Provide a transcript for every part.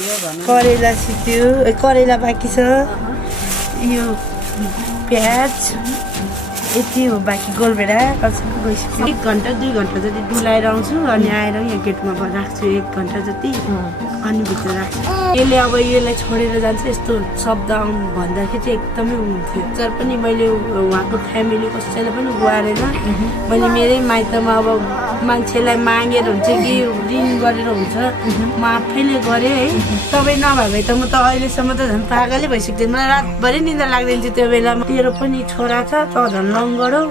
करेला सिक्यो करेला बाँकी छ यो प्याज यति हो बाँकी गोलभेडा गइसक्यो 1 घन्टा 2 घन्टा जति डुलाएर आउँछु अनि आएर यहाँ गेटमा राख्छु 1 घन्टा जति अनि भित्र राख्छु यसले अब यसलाई छोडेर जान्छ यस्तो शब्द आउनु भन्दाखेरि चाहिँ एकदमै हुन्थ्यो तर पनि मैले उहाँको फ्यामिली कसैलाई पनि गुहारेन मैले मेरै माइतमा अब मान्छेलाई मागेर हुन्छ कि ऋण गरेर हुन्छ म आफैले गरेँ है तपाईँ नभए भए त म त अहिलेसम्म त झन् पागलै भइसक्थेँ मलाई रातभरि निन्दा लाग्दैन थियो त्यो बेलामा तेरो पनि छोरा छ त झन् लङ्गडो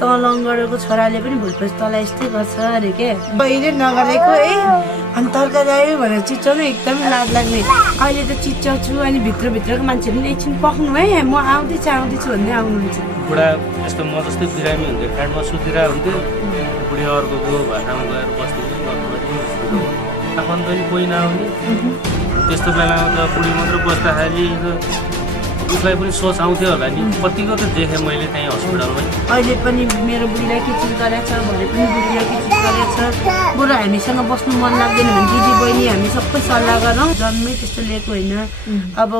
त लङ्गडोको छोराले पनि भोलिपछि तँलाई यस्तै गर्छ अरे के पहिले नगरेको है अनि तरकारी आयो भनेर चिच्याउनु एकदमै लाज लाग्ने अहिले त चिच्याउँछु अनि भित्रभित्रको मान्छेहरूले एकछिन पक्नु है म आउँदैछु भन्दै आउनुहुन्छ बुढा यस्तो म जस्तै बिरामी हुन्थ्यो फ्याटमा सुतिरा हुन्थ्यो बुढी अर्कोको भाटामा गएर बस्दै आफन्त पनि कोही नआउने त्यस्तो बेलामा त बुढी मात्र बस्दाखेरि उसलाई पनि सोच आउँथ्यो होला नि कतिको त देखेँ मैले त्यहीँ हस्पिटलमै अहिले पनि मेरो बुढीलाई के चिज गरेछ भने पनि बुढीलाई के चिज गरेछ बुढो हामीसँग बस्नु मन लाग्दैन भने दिदी बहिनी हामी सबै सल्लाह गरौँ जन्मै त्यस्तो लिएको होइन अब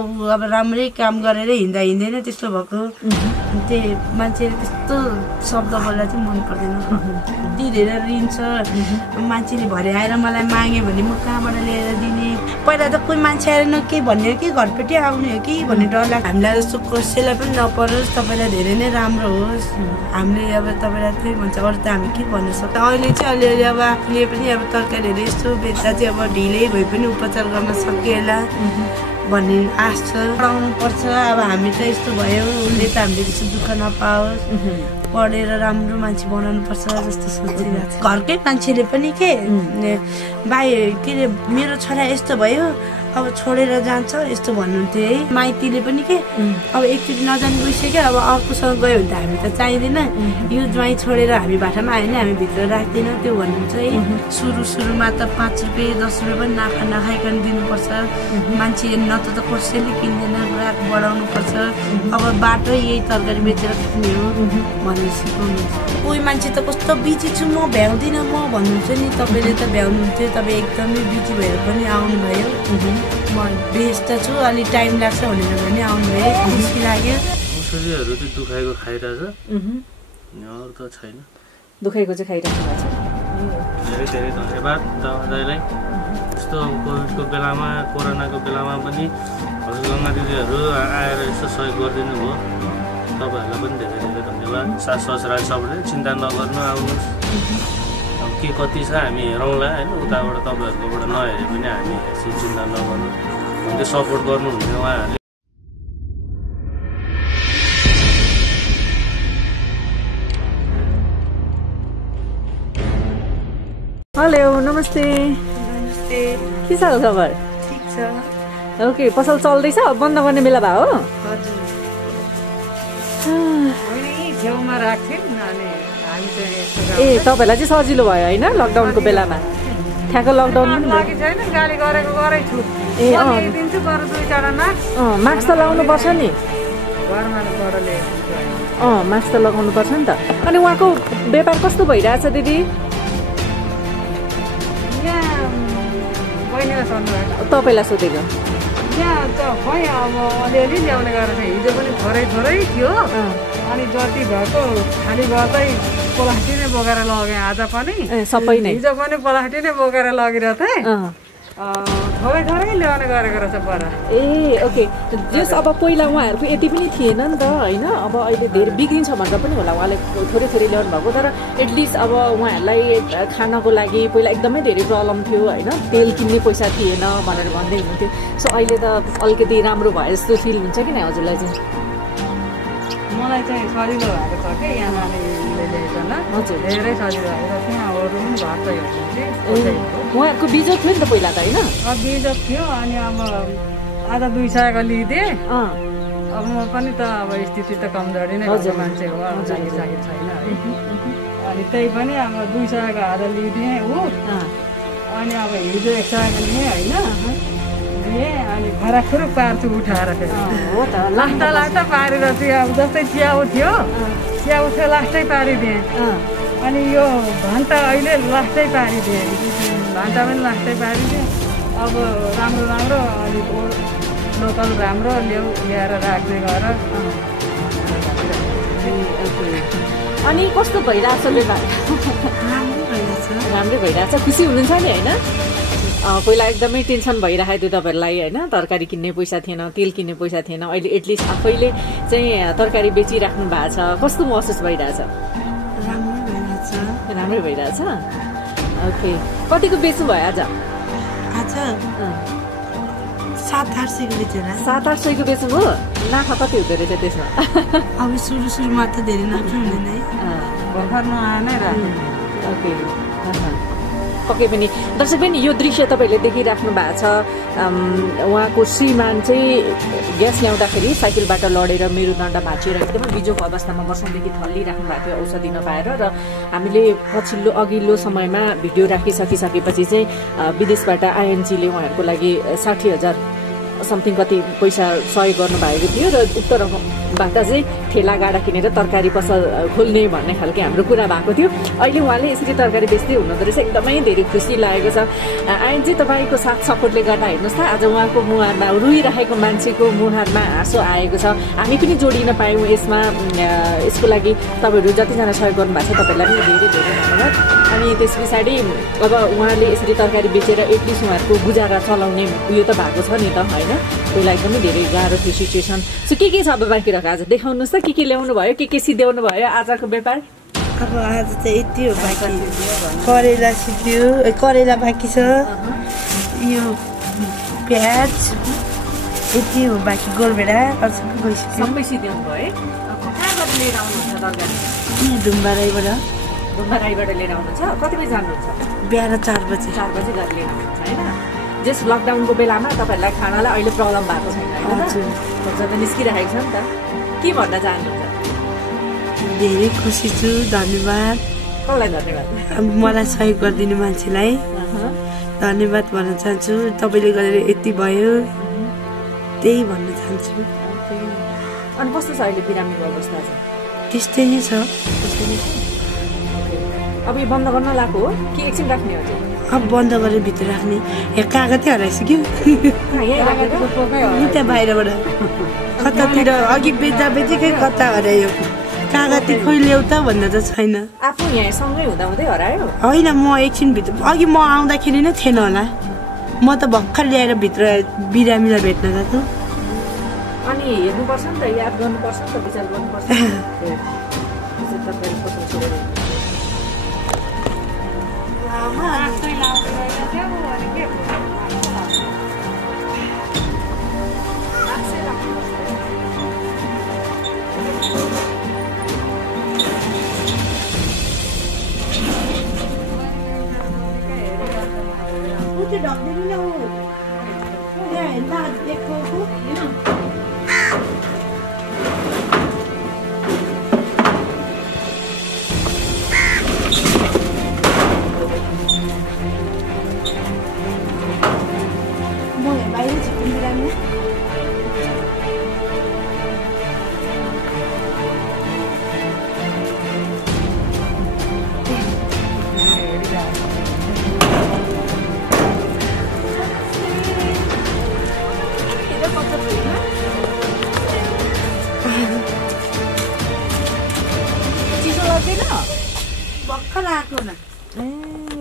राम्रै काम गरेर हिँड्दैन त्यस्तो भएको त्यही मान्छेले त्यस्तो शब्द बोल्दा चाहिँ मन पर्दैन दिदीहरू ऋण छ मान्छेले भरे आएर मलाई माग्यो भने म कहाँबाट लिएर दिने पहिला त कोही मान्छे आएर न के भन्ने हो कि घरपेटी आउने हो कि भन्ने डर लाग्छ हामीलाई जस्तो कसैलाई पनि नपरोस् तपाईँलाई धेरै नै राम्रो होस् हामीले अब तपाईँलाई त्यही भन्छ अरू त हामी के भन्नु सक्छ अहिले चाहिँ अलिअलि अब आफूले पनि अब तरकारीहरू यस्तो बेच्दा चाहिँ अब ढिलै भए पनि उपचार गर्न सकिएला भन्ने आश छ पढाउनु पर्छ अब हामी त यस्तो भयो उसले त हामीले त्यस्तो दुःख नपाओस् पढेर राम्रो मान्छे बनाउनु पर्छ जस्तो सोचिरहेको छ घरकै मान्छेले पनि के भाइ के अरे मेरो छोरा यस्तो भयो अब छोडेर जान्छ यस्तो भन्नुहुन्थ्यो है माइतीले पनि के अब एकचोटि नजानु गइसक्यो अब अर्कोसँग गयो भने त हामी त चाहिँदैन यो ज्वाइँ छोडेर हामी भाटामा आयो भने हामी भित्र राख्दैन त्यो भन्नुहुन्छ है सुरुमा त 5 रुपियाँ 10 रुपियाँ पनि नखाइकन दिनुपर्छ मान्छे न त कसैले किन्दैन ग्राहक बढाउनु पर्छ अब बाटो यही तरकारी बेचेर खाने हो भनेर सिकाउनुहुन्छ कोही मान्छे त कस्तो बिजी छु म भ्याउँदिनँ म भन्नुहुन्छ नि तपाईँले त भ्याउनुहुन्थ्यो तपाईँ एकदमै बिजी भएर पनि आउनुभयो म व्यस्त छु अलि टाइम लाग्छ भनेर पनि आउनुभयो खुसी लाग्यो औषधिहरू चाहिँ दुखाइको खाइरहेछ अरू त छैन दुखाइको चाहिँ खाइरहेको छ धेरै धेरै धन्यवाद दाइलाई यस्तो कोभिडको बेलामा कोरोनाको बेलामा पनि हजुर गङ्गा दिदीहरू आएर यस्तो सहयोग गरिदिनु भयो तपाईँहरूलाई पनि धेरै धेरै धन्यवाद सास ससुरा सबैले चिन्ता नगर्नु आउनुहोस् अब के कति छ हामी हेरौँला होइन उताबाट तपाईँहरूकोबाट नहेरे पनि हामी हेर्छौँ चिन्ता नगर्नु त्यो सपोर्ट गर्नुहुन्थ्यो उहाँहरूले हेलो नमस्ते नमस्ते के छ खबर ठिक छ ओके पसल चल्दैछ बन्द गर्ने बेला भयो हो हजुर छेउमा राख्थ्यौँ अनि हामी चाहिँ ए तपाईँलाई चाहिँ सजिलो भयो होइन लकडाउनको बेलामा ठ्याक्क लकडाउन लागि छैन गाली गरेको गरै छु ए दिन्छु बरु 2-4 मास्क त लाउनु पर्छ नि घरमा बडले मास्क त लगाउनु पर्छ नि त अनि उहाँको व्यापार कस्तो भइरहेछ दिदी तपाईँलाई सोधेको यहाँ त खै अब अलिअलि ल्याउने गरेर हिजो पनि थोरै थियो अनि जति भएको खाली गर्दै प्लास्टिक नै बोकेर लगेँ आज पनि सबै नै हिजो पनि प्लास्टिक नै बोकेर लगिरहेको थिएँ थोरै ल्याउने गरेको रहेछ पर ए ओके जस अब पहिला उहाँहरूको यति पनि थिएन नि त होइन अब अहिले धेरै बिग्रिन्छ भनेर पनि होला उहाँले थोरै ल्याउनु भएको तर एटलिस्ट अब उहाँहरूलाई खानको लागि पहिला एकदमै धेरै प्रब्लम थियो होइन तेल किन्ने पैसा थिएन भनेर भन्दै हुनुहुन्थ्यो सो अहिले त अलिकति राम्रो भयो जस्तो फिल हुन्छ कि न हजुरलाई चाहिँ मलाई चाहिँ सजिलो भएको छ कि यहाँ नानीले ल्याइकन हजुर धेरै सजिलो भएको छ यहाँ अरू पनि घर त हेर्नु उहाँको बिजोग थियो नि त पहिला त होइन बिजोग थियो अनि अब आधा 200 लिइदिएँ अब म पनि त अब स्थिति त कमजोरी नै भएको मान्छे हो जागिर छैन अनि त्यही पनि अब 200 आधा लिइदिएँ हो अनि अब हिजो 100 लिएँ होइन अनि खराखुरु पार्छु उठाएर हो त लास्टा पारेर चाहिँ अब जस्तै च्याउ थियो लास्टै पारिदिएँ अनि यो भान्टा अहिले लास्टै पारिदिएँ भान्टा पनि लास्टै पारिदिएँ अब राम्रो राम्रो अलिक लोकल राम्रो ल्याएर राख्ने गरेर अनि कस्तो भइरहेछ व्यापार? राम्रै भइरहेछ, खुसी हुनुहुन्छ नि होइन? पहिला एकदमै टेन्सन भइरहेको थियो तपाईँहरूलाई होइन, तरकारी किन्ने पैसा थिएन, तेल किन्ने पैसा थिएन, अहिले एटलिस्ट आफैले चाहिँ तरकारी बेचिराख्नु भएको छ, कस्तो महसुस भइरहेछ? राम्रै भइरहेछ। ओके, कतिको बेच्नु भयो आज? 700-800 को बेचेर। 700-800 को बेच्नुभयो? नाफा कति हुँदो रहेछ त्यसमा? अब सुरुमा त धेरै नाफा हुँदैन है, भर्खर नआएन र। ओके, पक्कै पनि दर्शक पनि यो दृश्य तपाईँहरूले देखिराख्नु भएको छ। उहाँको श्रीमान चाहिँ ग्यास ल्याउँदाखेरि साइकलबाट लडेर मेरुदण्ड भाँचिएर एकदमै बिजोको अवस्थामा वर्षौँदेखि थलिराख्नु भएको थियो औषधि नपाएर, र हामीले अघिल्लो समयमा भिडियो राखिसकिसकेपछि चाहिँ विदेशबाट आइएनजीले उहाँहरूको लागि 60,000 समथिङ कति पैसा सहयोग गर्नुभएको थियो, र उक्त रकमबाट चाहिँ ठेला गाडा किनेर तरकारी पसल खोल्ने भन्ने खालको हाम्रो कुरा भएको थियो। अहिले उहाँले यसरी तरकारी बेच्दै हुनुहुँदो रहेछ, एकदमै धेरै खुसी लागेको छ। आइएनजी तपाईँको साथ सपोर्टले गर्दा हेर्नुहोस् त आज उहाँको मुहारमा रोइरहेको मान्छेको मुहारमा हाँसो आएको छ। हामी पनि जोडिन पायौँ यसमा, यसको लागि तपाईँहरू जतिजना सहयोग गर्नुभएको छ तपाईँहरूलाई पनि धेरै धेरै धन्यवाद। अनि त्यस पछाडि अब उहाँले यसरी तरकारी बेचेर एटलिस्ट उहाँहरूको गुजारा चलाउने उयो त भएको छ नि त होइन, त्यसलाई एकदमै धेरै गाह्रो थियो सिचुएसन। सो के छ अब बाँकी रह्यो आज देखाउनुहोस् त, के ल्याउनु भयो, के सिध्याउनु भयो आजको व्यापार? अब आज चाहिँ यति हो बाँकी, करेला सिद्धियो, करेला बाँकी छ, यो प्याज यति हो बाँकी, गोलभेडा गइसक्यो, सबै सिध्याउनु भयो है। कहाँबाट लिएर आउनुहुन्छ तरकारी? ढुम्बाराईबाट लिएर आउनुहुन्छ। कति बजी जानुहुन्छ? बिहान 4 बजी गरेर लिएर आउनुहुन्छ होइन? जस लकडाउनको बेलामा तपाईँहरूलाई खानालाई अहिले प्रब्लम भएको छैन होइन, त निस्किरहेको छ नि त। के भन्न चाहनुहुन्छ? धेरै खुसी छु, धन्यवाद। कसलाई धन्यवाद? मलाई सहयोग गरिदिने मान्छेलाई धन्यवाद भन्न चाहन्छु। तपाईँले गरेर यति भयो, त्यही भन्न चाहन्छु। अनि कस्तो छ अहिले बिरामीको अवस्था चाहिँ? त्यस्तै नै छ। अब यो बन्द गर्न लाग्यो हो कि एकछिन राख्ने हो? अब बन्द गरेर भित्र राख्ने। यहाँ कागतै हराइसक्यो, त्यहाँ बाहिरबाट कतातिर अघि बेच्दै कता हरायो, कागती खोइ ल्याउ त भन्दा त छैन। आफू यहाँ सँगै हुँदै हरायो? होइन, म एकछिन भित्र अघि म आउँदाखेरि नै थिएन होला, म त भर्खर ल्याएर भित्र बिरामीलाई भेट्न गएको। अनि हेर्नुपर्छ नि त, याद गर्नुपर्छ नि त, विचार गर्नुपर्छ।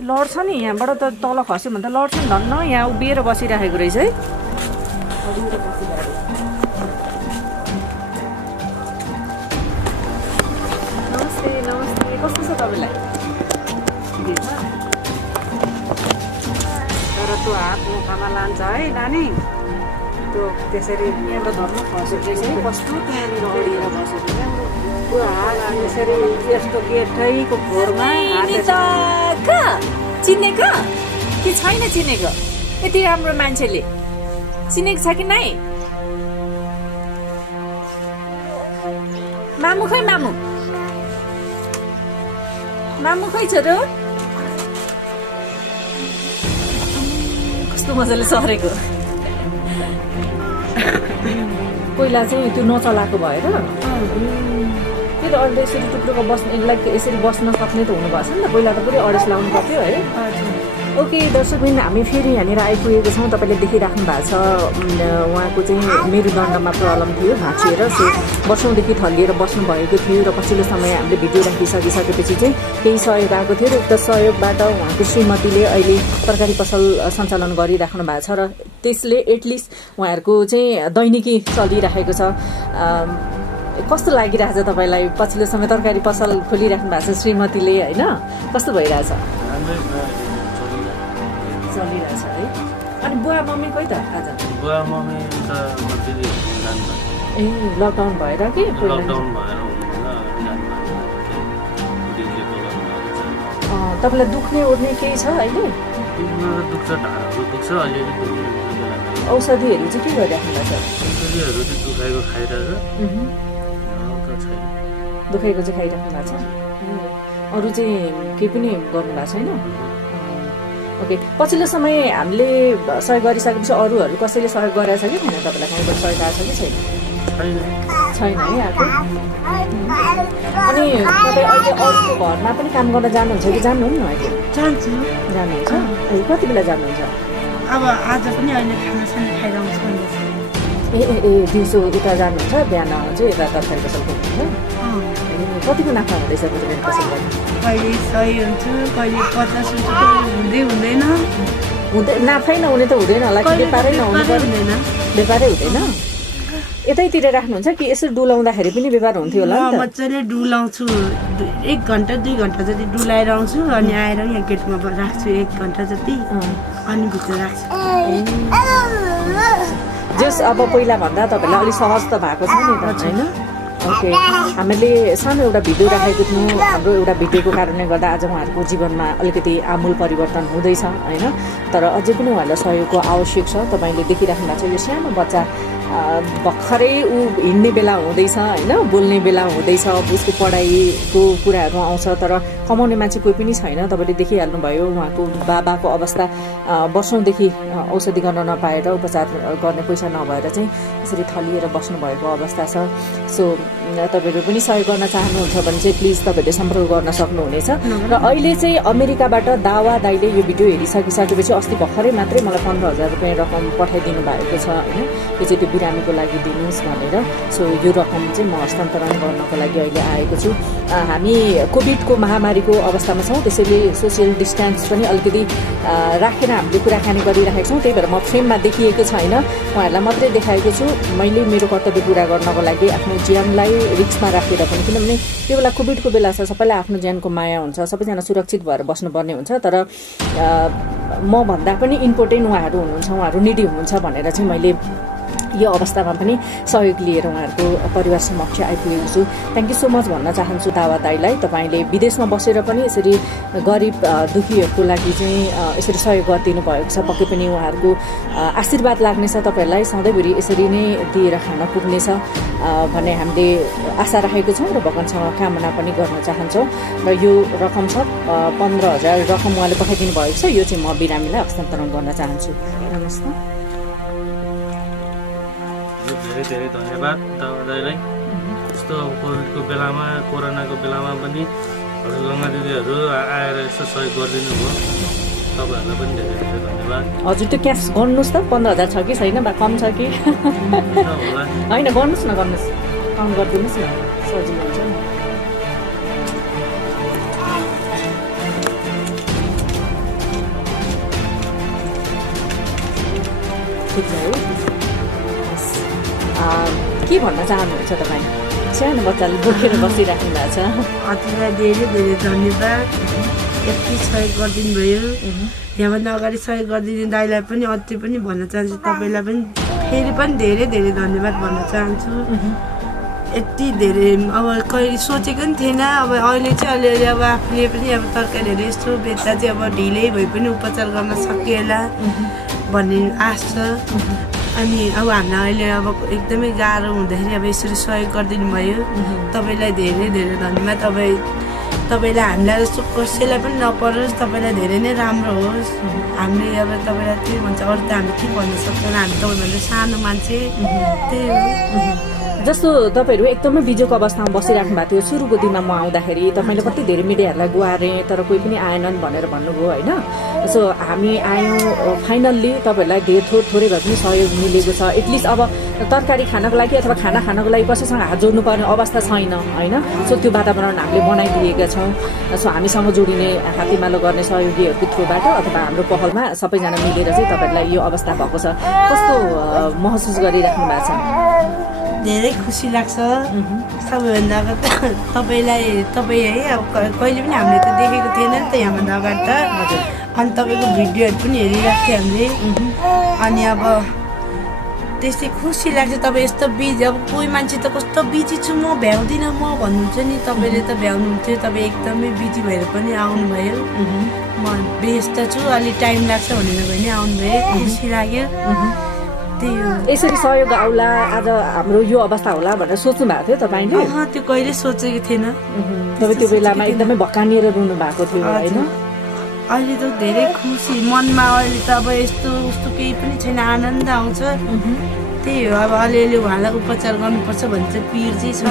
लड्छ नि यहाँबाट त तल खस्यो भने त लड्छ नि, धन्न यहाँ उभिएर बसिराखेको रहेछ है। नमस्ते नमस्ते, कस्तो छ तपाईँलाई? तर त्यो हात मुखमा लान्छ है नानी, त्यो त्यसरी यहाँबाट धर्म खसेको रहेछ है, कस्तो त्यहाँनिर अडिएर बसेको त्यो हात त्यसरी यस्तो गेटैको फोरमा चिनेको कि छैन? चिनेको यति राम्रो मान्छेले चिनेको छ कि नै? मामु खै, मामु खै छोरो? कस्तो मजाले सरेको। पहिला चाहिँ त्यो नचलाएको भएर त्यो त अहिले यसरी टुक्रोको बस्ने, यसरी बस्न सक्ने त हुनुभएको छ नि त, पहिला त पुरै अडेस लाउनु पर्थ्यो है। ओके दर्शकबिन हामी फेरि यहाँनिर आइपुगेको छौँ। तपाईँले देखिराख्नु भएको छ उहाँको चाहिँ मेरुदण्डमा प्रब्लम थियो, भाँचिएर वर्षौँदेखि थलिएर बस्नुभएको थियो र पछिल्लो समय हामीले भिडियो राखिसकेपछि चाहिँ केही सहयोग आएको थियो र उक्त सहयोगबाट उहाँको श्रीमतीले अहिले तरकारी पसल सञ्चालन गरिराख्नु भएको छ र त्यसले एटलिस्ट उहाँहरूको चाहिँ दैनिकी चलिरहेको छ। कस्तो लागिरहेछ तपाईँलाई? पछिल्लो समय तरकारी पसल खोलिराख्नु भएको छ श्रीमतीले, होइन? कस्तो भइरहेछ? चलिरहेछ है। अनि बुवा मम्मी कोही त आज? बुवा मम्मी त ए लकडाउन भएर कि लकडाउन भएर तपाईँलाई दुख्ने ओर्ने केही छ अहिले? दुख्छ, ढाडहरू दुख्छ, अलिअलि औषधिहरू चाहिँ के गरिराख्नु भएको छ? औषधिहरू चाहिँ दुखाइको खाइरहेछ, दुखाइको चाहिँ खाइराख्नु भएको छ। अरू चाहिँ केही पनि गर्नु भएको छैन? ओके, पछिल्लो समय हामीले सहयोग गरिसकेपछि अरूहरू कसैले सहयोग गरेछ कि छैन? तपाईँलाई कहीँबाट सहयोग आएको छ कि छैन? छैन है आएको। अनि तपाईँ अहिले अरूको घरमा पनि काम गर्न जानुहुन्छ कि जानुहुन्न? अहिले जान्छु। जानुहुन्छ? ए कति बेला जानुहुन्छ? अब आज पनि अहिले खानासाना खाइरहन्छ। ए ए ए दिउँसो उता जानुहुन्छ, बिहान चाहिँ यता तरकारी पसल खोल्नुहुन्छ? कतिको नाफा हुँदैछ तरकारी पसलबाट? कहिले 100 हुन्छ, कहिले 50 हुन्छ, कहिले हुँदैन। नाफै नहुने त हुँदैन होला कि? व्यापारै नहुनु हुँदैन, व्यापारै हुँदैन। यतैतिर राख्नुहुन्छ कि यसो डुलाउँदाखेरि पनि व्यापार हुन्थ्यो होला? म मजाले डुलाउँछु, 1 घन्टा 2 घन्टा जति डुलाएर आउँछु अनि आएर यहाँ गेटमा राख्छु 1 घन्टा जति, अनि भित्र राख्छु। जस अब पहिला भन्दा तपाईँलाई अलिक सहज त भएको छ नि त, होइन? ओके, हामीले सानो एउटा भिडियो राखेको थियौँ। हाम्रो एउटा भिडियोको कारणले गर्दा आज उहाँहरूको जीवनमा अलिकति आमूल परिवर्तन हुँदैछ, होइन? तर अझै पनि उहाँहरूलाई सहयोगको आवश्यक छ। तपाईँले देखिराख्नु भएको छ यो सानो बच्चा भर्खरै ऊ हिँड्ने बेला हुँदैछ, होइन? बोल्ने बेला हुँदैछ, उसको पढाइको कुराहरू आउँछ, तर कमाउने मान्छे कोही पनि छैन। तपाईँले देखिहाल्नुभयो उहाँको बाबाको अवस्था, वर्षौँदेखि औषधि गर्न नपाएर, उपचार गर्ने पैसा नभएर चाहिँ यसरी थलिएर बस्नुभएको अवस्था छ। सो तपाईँहरू पनि सहयोग गर्न चाहनुहुन्छ भने चाहिँ प्लिज तपाईँहरूले सम्पर्क गर्न सक्नुहुनेछ। र अहिले चाहिँ अमेरिकाबाट दावा दाइले यो भिडियो हेरिसकिसकेपछि अस्ति भर्खरै मात्रै मलाई 15,000 रुपियाँ रकम पठाइदिनु भएको छ, होइन? यो चाहिँ त्यो बिरामीको लागि दिनुहोस् भनेर। सो यो रकम चाहिँ म हस्तान्तरण गर्नको लागि अहिले आएको छु। हामी कोभिडको महामारीको अवस्थामा छौँ, त्यसैले सोसियल डिस्टेन्स पनि अलिकति राखेर हामीले कुराकानी गरिरहेको छौँ। त्यही भएर म फ्रेममा देखिएको छैन, उहाँहरूलाई मात्रै देखाएको छु। मैले मेरो कर्तव्य पुरा गर्नको लागि आफ्नो ज्यानलाई रिस्कमा राखेर पनि, किनभने त्यो बेला कोभिडको बेला छ, सबैलाई आफ्नो ज्यानको माया हुन्छ, सबैजना सुरक्षित भएर बस्नुपर्ने हुन्छ। तर म भन्दा पनि इम्पोर्टेन्ट उहाँहरू हुनुहुन्छ, उहाँहरू निडी हुनुहुन्छ भनेर चाहिँ मैले यो अवस्थामा पनि सहयोग लिएर उहाँहरूको परिवार समक्ष आइपुगेको छु। थ्याङ्क यू सो मच भन्न चाहन्छु दावा दाइलाई। तपाईँले विदेशमा बसेर पनि यसरी गरिब दुखीहरूको लागि चाहिँ यसरी सहयोग गरिदिनु भएको छ। पक्कै पनि उहाँहरूको आशीर्वाद लाग्नेछ, तपाईँहरूलाई सधैँभरि यसरी नै दिएर खान पुग्नेछ भन्ने हामीले आशा राखेको छौँ र भगवान्सँग कामना पनि गर्न चाहन्छौँ। र यो रकम छ 15,000 रकम उहाँले पठाइदिनु भएको छ। यो चाहिँ म बिरामीलाई हस्तान्तरण गर्न चाहन्छु। नमस्ते। धेरै धेरै धन्यवाद दादालाई। यस्तो कोभिडको बेलामा, कोरोनाको बेलामा पनि हजुरगङ्गा दिदीहरू आएर यसो सहयोग गरिदिनु भयो। तपाईँहरूलाई पनि धेरै धेरै धन्यवाद। हजुर त्यो क्यास गर्नुहोस् त, 15,000 छ कि छैन, बा कम छ कि? होइन गर्नुहोस् न, गर्नुहोस्, काउन्ट गरिदिनुहोस् न, सजिलो हुन्छ नि। ठिक छ है। के भन्न चाहनुहुन्छ तपाईँ? सानो बच्चाले बोकेर बसिराख्नु भएको छ। हजुरलाई धेरै धेरै धन्यवाद, यति सहयोग गरिदिनु भयो। यहाँभन्दा अगाडि सहयोग गरिदिने दाइलाई पनि अझै पनि भन्न चाहन्छु, तपाईँलाई पनि फेरि पनि धेरै धेरै धन्यवाद भन्न चाहन्छु। यति धेरै अब कहिले सोचेको पनि थिएन। अब अहिले चाहिँ अलिअलि अब आफूले पनि अब तरकारीहरू यस्तो बेच्दा चाहिँ अब ढिलै भए पनि उपचार गर्न सकिएला भन्ने आश छ। अनि अब हामीलाई अहिले अब एकदमै गाह्रो हुँदाखेरि अब यसरी सहयोग गरिदिनु भयो। तपाईँलाई धेरै धेरै धन्यवाद। तपाईँलाई हामीलाई जस्तो कसैलाई पनि नपरोस्, तपाईँलाई धेरै नै राम्रो होस्। हामीले अब तपाईँलाई त्यही भन्छ, अरू त हामीले के भन्न सक्छौँ, हामी तपाईँभन्दा सानो मान्छे, त्यही हो। जस्तो तपाईँहरू एकदमै बिजोको अवस्थामा बसिराख्नु भएको थियो सुरुको दिनमा म आउँदाखेरि तपाईँले कति धेरै मिडियाहरूलाई गुहारेँ तर कोही पनि आएनन् भनेर भन्नुभयो होइन। सो हामी आयौँ फाइनल्ली तपाईँहरूलाई धेर थोरै भए पनि सहयोग मिलेको छ। एटलिस्ट अब तरकारी खानको लागि अथवा खाना खानको लागि कसैसँग हात जोड्नुपर्ने अवस्था छैन होइन। सो त्यो वातावरण हामीले बनाइदिएका छौँ। सो हामीसँग जोडिने हातेमालो गर्ने सहयोगीहरूको थ्रुबाट अथवा हाम्रो पहलमा सबैजना मिलेर चाहिँ तपाईँहरूलाई यो अवस्था भएको छ। कस्तो महसुस गरिराख्नु भएको छ? धेरै खुसी लाग्छ। सबैभन्दा तपाईँ है अब कहिले पनि हामीले त देखेको थिएन नि त यहाँभन्दा अगाडि त। अनि तपाईँको भिडियोहरू पनि हेरिरहेको थियो हामीले। अनि अब त्यस्तै खुसी लाग्छ। तपाईँ यस्तो बिजी, अब कोही मान्छे त कस्तो बिजी छु म भ्याउँदिनँ म भन्नुहुन्छ नि, तपाईँले त भ्याउनुहुन्थ्यो। तपाईँ एकदमै बिजी भएर पनि आउनुभयो। म व्यस्त छु अलि टाइम लाग्छ भनेर पनि आउनुभयो, खुसी लाग्यो। यसरी सहयोग आउला आज हाम्रो यो अवस्था होला भनेर सोच्नु भएको थियो तपाईँले? त्यो कहिले सोचेको थिएन। तपाईँ त्यो बेलामा एकदमै भकानिएर रुनु भएको थियो होइन? अहिले त धेरै खुसी मनमा। अहिले त अब यस्तो उस्तो केही पनि छैन, आनन्द आउँछ। त्यही हो, अब अलिअलि उहाँलाई उपचार गर्नुपर्छ भन्ने चाहिँ पिर चाहिँ छ।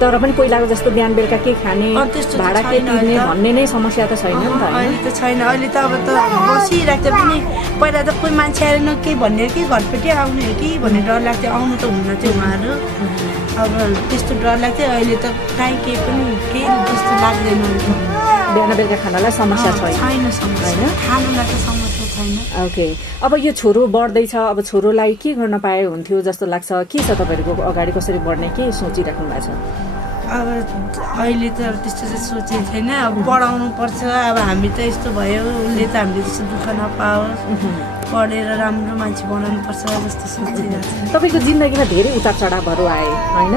तर पनि पहिलाको जस्तो बिहान बेलुका के खाने भाडा के तिर्ने भन्ने नै समस्या त छैन नि त। अहिले त छैन। अहिले त अब त बसिरहेको पनि पहिला त कोही मान्छे आएर न केही भन्ने कि घरपट्टि आउने हो कि भन्ने डर लाग्थ्यो। आउनु त हुन्न थियो उहाँहरू, अब त्यस्तो डर लाग्थ्यो। अहिले त काहीँ केही जस्तो लाग्दैन। बिहान बेलुका खानालाई समस्या छैन होइन, खानुलाई त समस्या छैन। ओके, अब यो छोरो बढ्दैछ, अब छोरोलाई के गर्न पाए हुन्थ्यो जस्तो लाग्छ? के छ तपाईँहरूको अगाडि कसरी बढ्ने के सोचिराख्नु भएको छ? अब अहिले त अब त्यस्तो चाहिँ सोचेको छैन। अब पढाउनु पर्छ। अब हामी त यस्तो भयो, उसले त हामीले त्यस्तो दुःख नपाओस्, पढेर राम्रो मान्छे बनाउनु पर्छ जस्तो सोचिरहेको छ। तपाईँको जिन्दगीमा धेरै उतार चढावहरू आए होइन?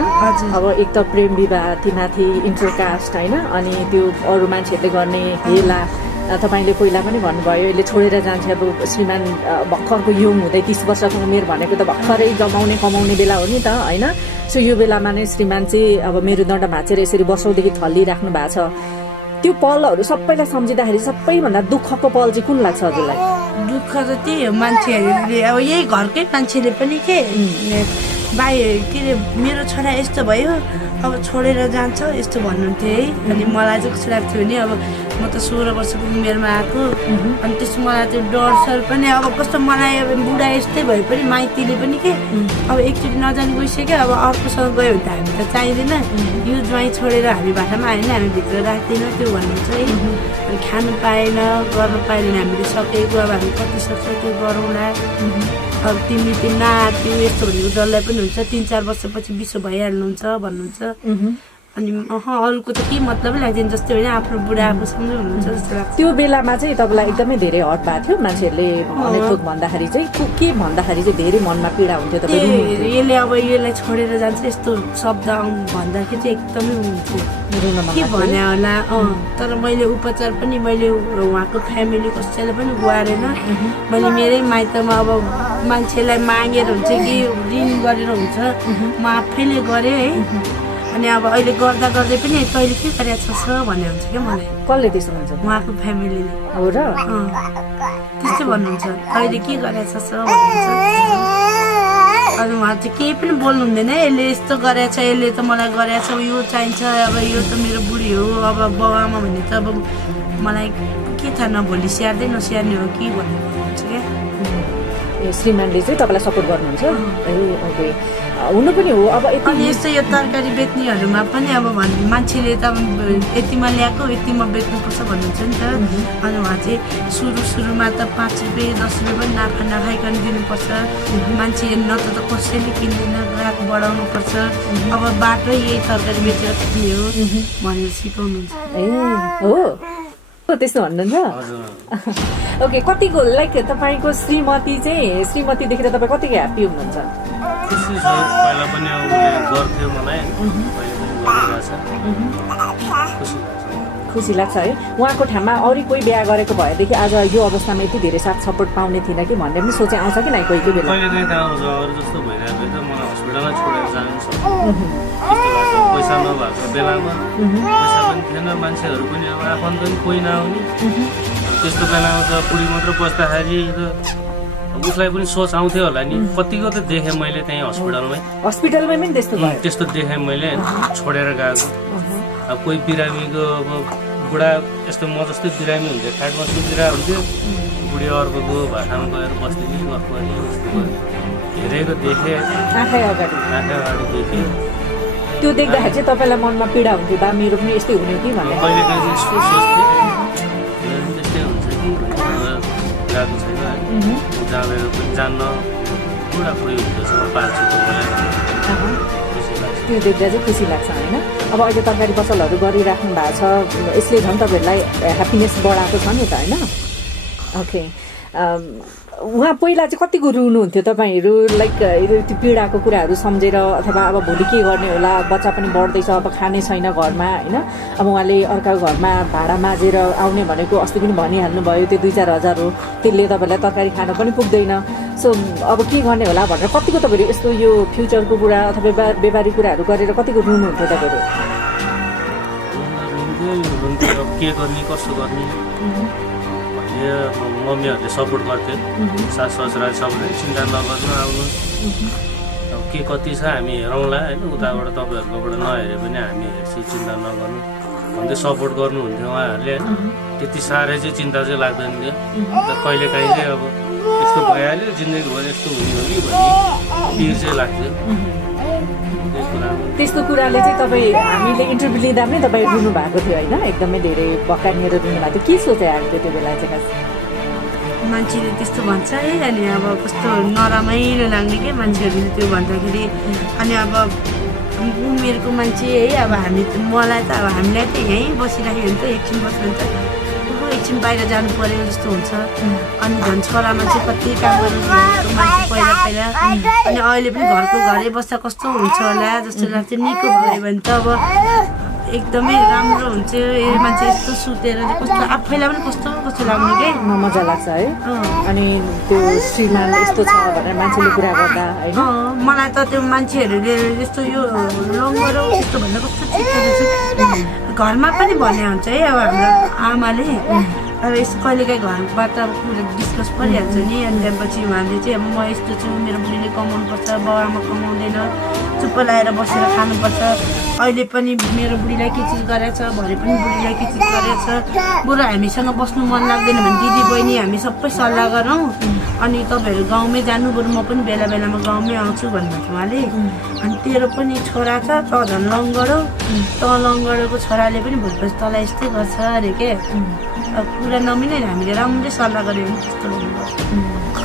अब एक त प्रेम विवाह, माथि इन्टरकास्ट होइन, अनि त्यो अरू मान्छेहरूले गर्ने हेला। तपाईँले पहिला पनि भन्नुभयो यसले छोडेर जान्छ। अब श्रीमान भर्खरको युङ हुँदै 30 वर्षको उमेर भनेको त भर्खरै जमाउने कमाउने बेला हो नि त होइन? सो यो बेलामा नै श्रीमान चाहिँ अब मेरुदण्ड भाँचेर यसरी वर्षौँदेखि थल्लिराख्नु भएको छ। त्यो पलहरू सबैलाई सम्झिँदाखेरि सबैभन्दा दुःखको पल चाहिँ कुन लाग्छ हजुरलाई? दुःख त त्यही हो, मान्छेहरूले अब यही घरकै मान्छेले पनि के भाइ के अरे मेरो छोरा यस्तो भयो अब छोडेर जान्छ यस्तो भन्नुहुन्थ्यो है। अनि मलाई चाहिँ कस्तो लाग्थ्यो भने अब म त 16 वर्षको उमेरमा आएको, अनि त्यसमा मलाई त्यो डर सर पनि अब कस्तो मलाई अब बुढा यस्तै भए पनि माइतीले पनि के अब एकचोटि नजानी गइसक्यो, अब अर्कोसँग गयो भने त हामी त चाहिँदैन। यो ज्वाइँ छोडेर हामी भाटामा आएन, हामी भित्र राख्दैनौँ त्यो भन्नुहुन्छ है। अनि खानु पाएन, गर्न पाएन, हामीले सकेको अब हामी कति सक्छ त्यो गरौँला। अब तिमी नाति यस्तो भनेको डरलाई पनि हुन्छ, 3-4 वर्षपछि बिसो भइहाल्नुहुन्छ भन्नुहुन्छ। अनि अरूको त के मतलबै लाग्दैन, जस्तै होइन आफ्नो बुढा आफूसँगै हुनुहुन्छ जस्तो लाग्छ। त्यो बेलामा चाहिँ तपाईँलाई एकदमै धेरै हट भएको थियो? मान्छेहरूले अनेक थोक भन्दाखेरि चाहिँ के भन्दाखेरि चाहिँ धेरै मनमा पीडा हुन्थ्यो तपाईँ? यसले अब यसलाई छोडेर जान्छ यस्तो शब्द भन्दाखेरि चाहिँ एकदमै हुन्थ्यो, के भने होला। तर मैले उपचार पनि मैले उहाँको फ्यामिली कसैलाई पनि गुहारेन। मैले मेरै माइतमा अब मान्छेलाई मागेर हुन्छ कि ऋण गरेर हुन्छ, म आफैले गरेँ है। अनि अब अहिले गर्दा गर्दै पनि तैँले के गरेको छ भन्ने हुन्छ क्या मलाई। कसले त्यस्तो भन्छ? उहाँको फ्यामिलीले हो र? त्यस्तै भन्नुहुन्छ, तैँले के गरेको छ भन्नुहुन्छ। अनि उहाँ चाहिँ केही पनि बोल्नु हुँदैन, यसले यस्तो गरेको छ, यसले त मलाई गरेको छ, यो चाहिन्छ, अब यो त मेरो बुढी हो, अब बाउआमा भन्ने त अब मलाई के थाहा न भोलि स्याहार्दै नस्याहार्ने हो कि भन्ने भन्नुहुन्छ क्या। श्रीमानले चाहिँ तपाईँलाई सपोर्ट गर्नुहुन्छ? ए ओके, हुनु पनि हो। अब अनि यस्तो यो तरकारी बेच्नेहरूमा पनि अब मान्छेले त यतिमा ल्याएको यतिमा बेच्नुपर्छ भन्नुहुन्छ नि त। अनि उहाँ चाहिँ सुरुमा त 5 रुपियाँ 10 रुपियाँ पनि नाफा नखाइकन दिनुपर्छ। मान्छे न त कसैले किन्दैन, ग्राहक बढाउनुपर्छ। अब बाटो यही तरकारी बेचेर किन्ने हो भनेर सिकाउनुहुन्छ। ए हो त्यस्तो भन्नुहुन्छ? ओके, कतिको लाइक तपाईँको श्रीमती देखेर तपाईँ कतिको ह्याप्पी हुनुहुन्छ? खुसी छ। पहिला पनि उसले गर्थ्यो मलाई, खुसी लाग्छ है। उहाँको ठाउँमा अरू कोही बिहा गरेको भएदेखि आज यो अवस्थामा यति धेरै साथ सपोर्ट पाउने थिएन कि भन्ने पनि सोचे आउँछ कि नै कोही कोही बेला? कहिले काहीँ त आउँछ, अरू जस्तो भइरहेको त मलाई हस्पिटलमै छोडेर जानु सक्छ। पैसा नभएको बेलामा पैसा पनि थिएन, मान्छेहरू पनि अब आफन्त पनि कोही नआउने, त्यस्तो बेलामा त बुढी मात्र बस्दाखेरि त उसलाई पनि सोच आउँथ्यो होला नि कतिको त देखेँ मैले त्यहीँ हस्पिटलमै पनि त्यस्तो देखेँ मैले छोडेर गएको अब कोही बिरामीको अब बुढा यस्तो म जस्तै बिरामी हुन्थ्यो खाटमा सुतिरहेको हुन्थ्यो बुढी अर्कोको भाटामा गएर बस्दिने अर्को हेरेको देखेँ आँखै अगाडि देखेँ त्यो देख्दाखेरि चाहिँ तपाईँलाई मनमा पीडा हुन्थ्यो बा मेरो पनि यस्तै हुने कि भनेर कहिले काहीँ यस्तो सोच्थेँ त्यस्तै हुन्छ कि गएको छैन जाँदैन पनि जान्न बुढाबुढी हुँदैछ पाल्छु त्यो देख्दा चाहिँ खुसी लाग्छ होइन अब अहिले तरकारी पसलहरू गरिराख्नु भएको छ यसले झन् तपाईँहरूलाई ह्याप्पिनेस बढाएको छ नि त होइन ओके उहाँ पहिला चाहिँ कतिको रुनुहुन्थ्यो तपाईँहरू लाइक त्यो पीडाको कुराहरू सम्झेर अथवा अब भोलि के गर्ने होला बच्चा पनि बढ्दैछ अब खाने छैन घरमा होइन अब उहाँले अर्काको घरमा भाडा माझेर आउने भनेको अस्ति पनि भनिहाल्नु भयो त्यो 2-4 हजार हो त्यसले तपाईँलाई तरकारी खान पनि पुग्दैन सो अब के गर्ने होला भनेर कतिको तपाईँहरू यस्तो यो फ्युचरको कुरा अथवा व्यापारी कुराहरू गरेर कतिको रुनुहुन्थ्यो तपाईँहरू के गर्ने कसो गर्ने मम्मीहरूले सपोर्ट गर्थ्यो सास ससुराले सबैले चिन्ता नगर्नु आउनु अब के कति छ हामी हेरौँला होइन उताबाट तपाईँहरूकोबाट नहेरे पनि हामी हेर्छु चिन्ता नगर्नु भन्दै सपोर्ट गर्नुहुन्थ्यो उहाँहरूले त्यति साह्रै चाहिँ चिन्ता चाहिँ लाग्दैन थियो कहिले काहीँ चाहिँ अब यस्तो भइहाल्यो जिन्दगीभर यस्तो हुने हो कि भन्ने पिर चाहिँ लाग्थ्यो त्यस्तो कुराले चाहिँ तपाईँ हामीले इन्टरभ्यू लिँदा पनि तपाईँ रुनु भएको थियो होइन एकदमै धेरै भक्कानिएर रुनु भएको थियो के सोचे आएको त्यो बेला चाहिँ मान्छेले त्यस्तो भन्छ है अनि अब कस्तो नरमाइलो लाग्ने क्या मान्छेहरूले त्यो भन्दाखेरि अनि अब उमेरको मान्छे है अब मलाई त अब हामीलाई त यहीँ बसिराख्यो भने त एकछिन बस्यो भने त एकछिन बाहिर जानु पर्यो जस्तो हुन्छ अनि झन् छोरा मान्छे कति काम गर्नु मान्छे पहिला अनि अहिले पनि घरको घरै बस्दा कस्तो हुन्छ होला जस्तो लाग्छ निको भयो भने त अब एकदमै राम्रो हुन्छ यो मान्छे यस्तो सुतेर कस्तो आफैलाई पनि कस्तो लाग्ने के मजा लाग्छ है अनि त्यो श्रीमान यस्तो छ भनेर मान्छेले कुरा गर्दा होइन मलाई त त्यो मान्छेहरूले यस्तो यो लङ्गरो यस्तो भन्दा कस्तो ठिक घरमा पनि भन्ने हुन्छ है अब हाम्रो आमाले अब यस्तो कहिलेकाहीँ घरबाट कुरा डिस्कस परिहाल्छ नि अनि त्यसपछि उहाँले चाहिँ अब म यस्तो छु मेरो बुढीले कमाउनुपर्छ बाउ आमा कमाउँदैन चुप्प लगाएर बसेर खानुपर्छ अहिले पनि मेरो बुढीलाई के चिज गरेको छ भरे पनि बुढीलाई के चिज गरेको छ बरु हामीसँग बस्नु मन लाग्दैन भने दिदी बहिनी हामी सबै सल्लाह गरौँ अनि तपाईँहरू गाउँमै जानु बरु म पनि बेला बेलामा गाउँमै आउँछु भन्नुहुन्छ उहाँले अनि तेरो पनि छोरा छ त झन् लङ्गडो त लङ्गडोको छोराले पनि भोलिपछि तँलाई यस्तै गर्छ अरे के कुरा नमिले हामीले राम्रै सल्लाह गऱ्यो भने त्यस्तो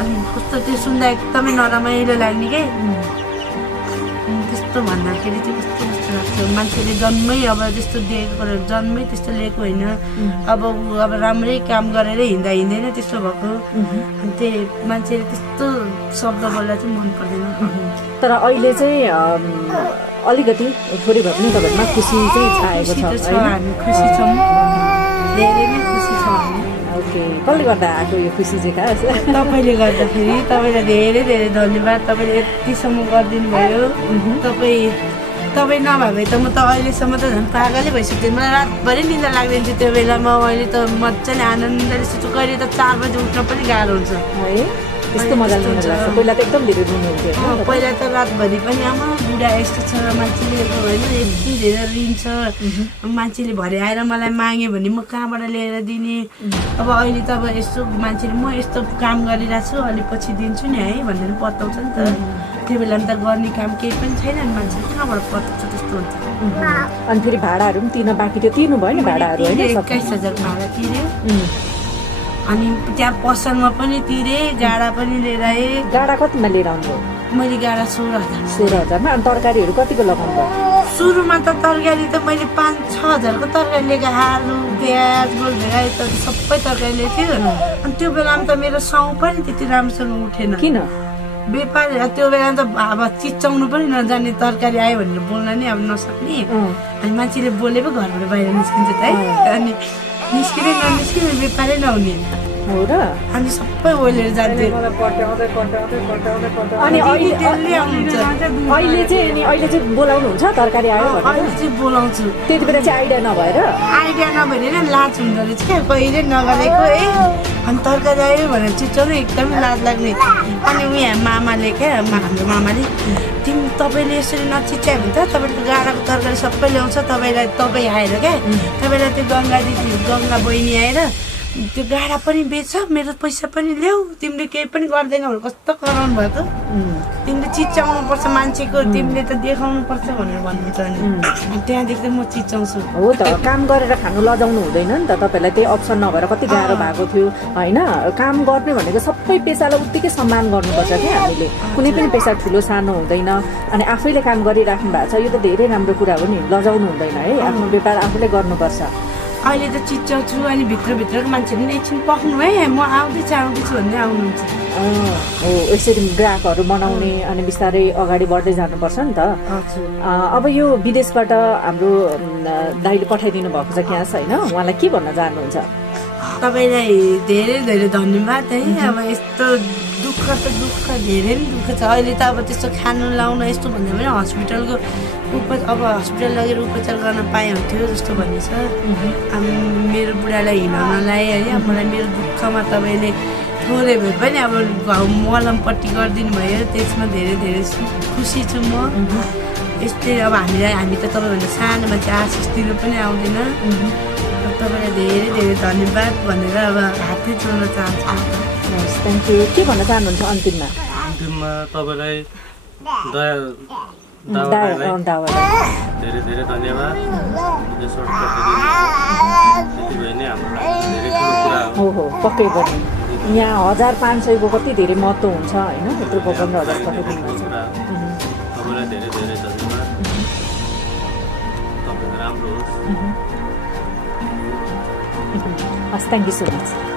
अनि कस्तो त्यो सुन्दा एकदमै नरमाइलो लाग्ने के त्यस्तो भन्दाखेरि चाहिँ कस्तो लाग्छ मान्छेले जन्मै अब त्यस्तो दिएको जन्मै त्यस्तो लिएको होइन अब राम्रै काम गरेर हिँड्दैन त्यस्तो भएको अनि त्यही मान्छेले त्यस्तो शब्द बोल्दा चाहिँ मन पर्दैन तर अहिले चाहिँ अलिकति थोरै भए पनि तपाईँहरूमा खुसी चाहिँ छाएको छ हामी खुसी छौँ धेरै नै खुसी छौँ ओके कसले गर्दा आएको यो खुसी चाहिँ खास तपाईँले गर्दाखेरि तपाईँलाई धेरै धेरै धन्यवाद तपाईँले यतिसम्म गरिदिनु भयो तपाईँ नभए भए त म त अहिलेसम्म त झन् पागलै भइसक्थेँ मलाई रातभरि निन्दा लाग्दैन थियो त्यो बेलामा अहिले त मजाले आनन्दले सोच्छु कहिले त 4 बजी उठ्न पनि गाह्रो हुन्छ है त्यस्तो मजा लाग्छ पहिला त एकदम धेरै रुनुहुन्थ्यो पहिला त रातभरि पनि आमा बुढा यस्तो छ मान्छेले होइन यति धेरै रिन्छ मान्छेले भरे आएर मलाई माग्यो भने म कहाँबाट लिएर दिने अब अहिले त अब यस्तो मान्छेले म यस्तो काम गरिरहेको छु अलि पछि दिन्छु नि है भनेर बताउँछ नि त त्यो बेलामा त गर्ने काम केही पनि छैन नि मान्छे कहाँबाट बताउँछ त्यस्तो हुन्छ अनि फेरि भाडाहरू पनि तिर्न बाँकी थियो तिर्नु भयो नि भाडाहरू होइन 21,000 भाडा तिर्यो अनि त्यहाँ पसलमा पनि तिरे गाडा पनि लिएर आएँ गाडा कतिमा लिएर आउनुभयो मैले गाडा 16,000 16,000मा अनि तरकारीहरू कतिको लगाउनु भयो सुरुमा त तरकारी त मैले 5-6 हजारको तरकारी लिएको आलु प्याज गोलभेडा इत्यादि सबै तरकारी लिएको थियो अनि त्यो बेलामा त मेरो साउ पनि त्यति राम्रोसँग उठेन किन व्यापारी त्यो बेलामा त अब चिच्याउनु पनि नजाने तरकारी आयो भनेर बोल्न नि अब नसक्ने अनि मान्छेले बोले पो घरबाट बाहिर निस्किन्छ त है अनि निस्किँदै ननिस्किने व्यापारै नहुने हो र अनि सबै ओइलेर जान्थ्यो अनि डेली आउनुहुन्छ अहिले चाहिँ बोलाउनुहुन्छ तरकारी आयो भनेर अहिले चाहिँ बोलाउँछु त्यति बेला चाहिँ आइडिया नभएर नभएर लाज हुँदो रहेछ क्या कहिले नगरेको अनि तरकारी आयो भनेर चिच्याउनु एकदमै लाज लाग्ने अनि यहाँ मामाले क्या हाम्रो मामाले तपाईँले यसरी नचिच्यायो भने त तपाईँले गाडाको तरकारी सबै ल्याउँछ तपाईँ आएर क्या तपाईँलाई त्यो गङ्गा बहिनी आएर त्यो गाडा पनि बेच मेरो पैसा पनि ल्याऊ तिमीले केही पनि गर्दैन भने कस्तो कराउनु भयो त तिमीले चिच्याउनु पर्छ मान्छेको तिमीले त देखाउनु पर्छ भनेर भन्नुहुन्छ नि त्यहाँदेखि म चिच्याउँछु हो त काम गरेर खानु लजाउनु हुँदैन नि त तपाईँलाई त्यही अप्सन नभएर कति गाह्रो भएको थियो होइन काम गर्ने भनेको सबै पेसालाई उत्तिकै सम्मान गर्नुपर्छ क्या हामीले कुनै पनि पेसा ठुलो सानो हुँदैन अनि आफैले काम गरिराख्नु भएको छ यो त धेरै राम्रो कुरा हो नि लजाउनु हुँदैन है आफ्नो व्यापार आफूले गर्नुपर्छ अहिले त चिच्याउँछु अनि भित्रको मान्छेले पनि एकछिन पक्नु है म आउँदैछु भन्ने आउनुहुन्छ हो यसरी ग्राहकहरू बनाउने अनि बिस्तारै अगाडि बढ्दै जानुपर्छ नि त अब यो विदेशबाट हाम्रो दाइले पठाइदिनु भएको छ क्यास होइन उहाँलाई के भन्न चाहनुहुन्छ तपाईँलाई धेरै धेरै धन्यवाद है अब यस्तो दुःख धेरै नै दुःख छ अहिले त अब त्यस्तो खानु लाउन यस्तो भन्दा पनि हस्पिटलको अब हस्पिटल लगेर उपचार गर्न पाए हुन्थ्यो जस्तो भन्ने छ अब मेरो बुढालाई हिँडाउनलाई है मलाई मेरो दुःखमा तपाईँले थोरै भए पनि अब मलमपट्टि गरिदिनु भयो त्यसमा धेरै धेरै खुसी छु म यस्तै अब हामी त तपाईँभन्दा सानो मान्छे आशिष दिनु पनि आउँदैन तपाईँलाई धेरै धेरै धन्यवाद भनेर अब हातै जोड्न चाहन्छु थ्याङ्क यू के भन्न चाहनुहुन्छ अन्तिममा तपाईँलाई धेरै धेरै धन्यवाद हो पक्कै पनि यहाँ 1500 को कति धेरै महत्त्व हुन्छ होइन त्यत्रो 15,000 पठाइदिनु भएको छ तपाईँलाई धेरै धेरै धन्यवाद तपाईँको राम्रो होस् हस् थ्याङ्क यू सो मच